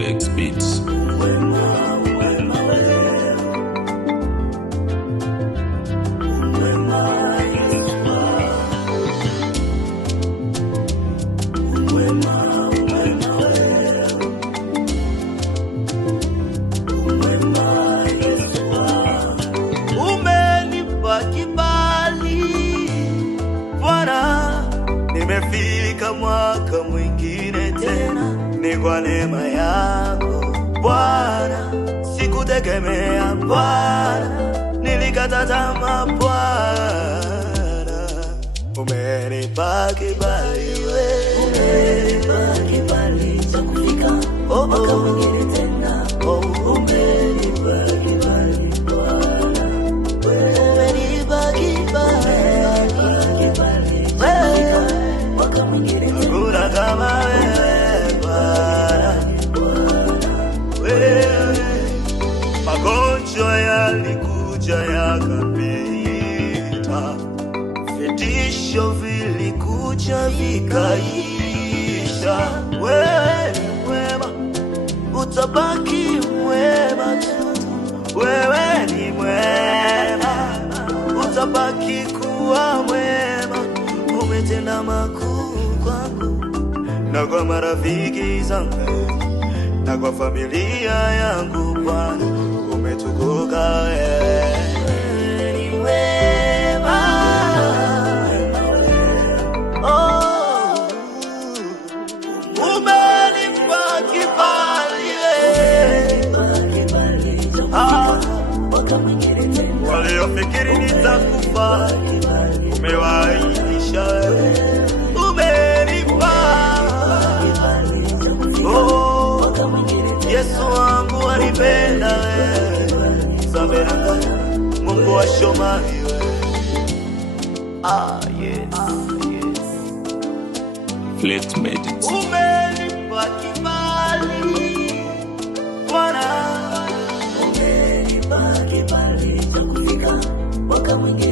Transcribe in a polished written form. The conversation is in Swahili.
Flex Beats. Umenipa kibali Bwana, nimefika mwaka mwingine tena, ni kwa neema yako Bwana. Sikutegemea Bwana, nilikata tamaa Bwana. Umenipa kibali wewe, umenipa kibali cha kufika mwaka mwingine tena. Umenipa kibali Bwana, umenipa kibali mwaka mwingine tena. Hakuna kama wewe Bwana, wewe. Magonjwa yalikuja yakapita, vitisho vilikuja vikaisha. Wewe ni mwema, utabaki mwema tu. Wewe ni mwema, utabaki kuwa mwema. Umetenda makuu kwangu na kwa marafiki zangu na kwa familia yangu Bwana, umetukuka wewe. Ni mwema, oh, umenipa kibali waliofikiri nitakufa, umewaitisha wewe. Umenipa, oh, Yesu wangu anipenda wewe. Samera Mungu wa Shomari wewe. Yes. Flex Beats. Umenipa kibali Bwana, umenipa kibali cha kufika mwaka mwingine.